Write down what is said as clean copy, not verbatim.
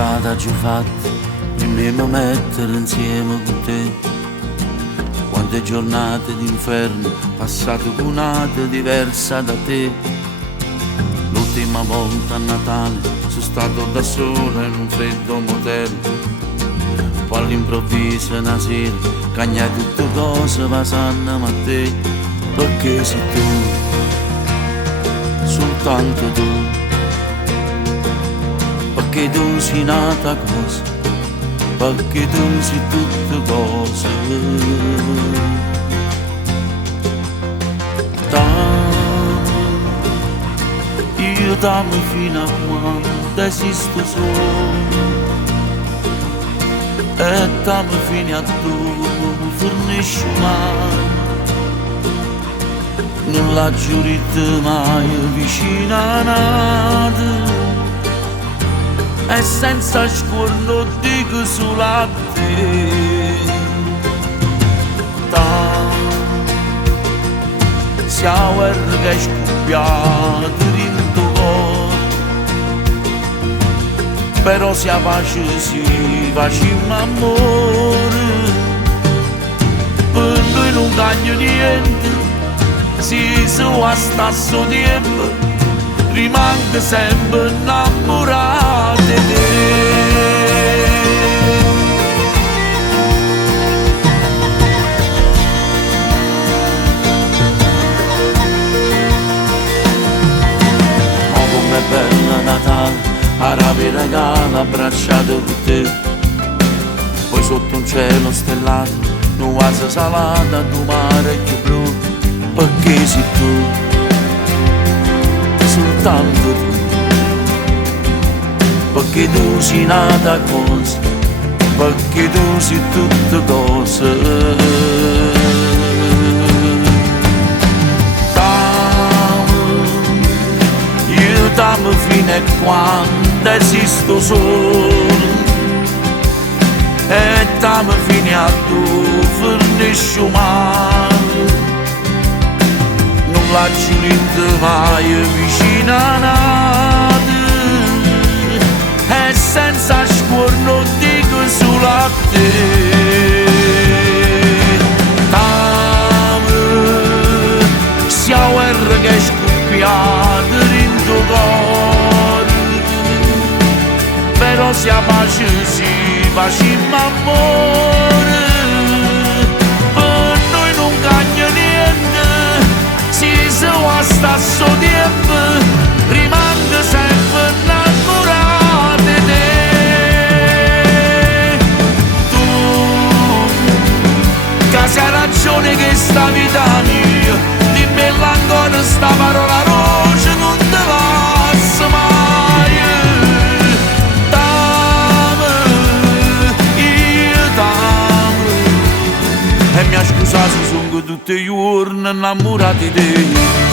strada già fatta, prima mettere insieme con te. Quante giornate d'inferno passate con un'ate diversa da te. L'ultima volta a Natale sono stato da solo in un freddo motel. Poi all'improvviso una sera cagnai tutte cose passando a te. Perché sei tu, soltanto tu, perché tu sei nata cosa, perché tu sei tutte cose. Io t'amo fino a quando esisto solo, e t'amo fino a tu fornisci mai. Non la giurite mai vicino a nata, e senza scorno dico solo a te. Sia guerra che è scoppiata in tuo cuore, però sia pace si facciamo amore. Per noi non cambia niente, si a stesso tempo rimango sempre innamorato di te. Oh, com'è bella Natale, a rapi regalo abbracciato con te. Poi sotto un cielo stellato, un'oasi salata, tu mare più blu. Perché sei tu, soltanto tu, perché tu sei nata cosa, perché tu sei tutte cose. Io t'amo fino a quando esisto solo, e t'amo fino a tu fornisci mai. Non la giurite mai vicino a nata, e senza scorno dico solo a te. T'amo, sia guerra che è scoppiata in tuo cuore, però sia pace si facciamo amore. Per noi non cambia niente, a stesso tempo rimango sempre innamorato di te. Tu, che sei ragione che sta vita mia, dimmi ancora sta parola roce non te passa mai. T'amo, io t'amo, e mi ha scusato se sono tutti i giorni innamorato di te.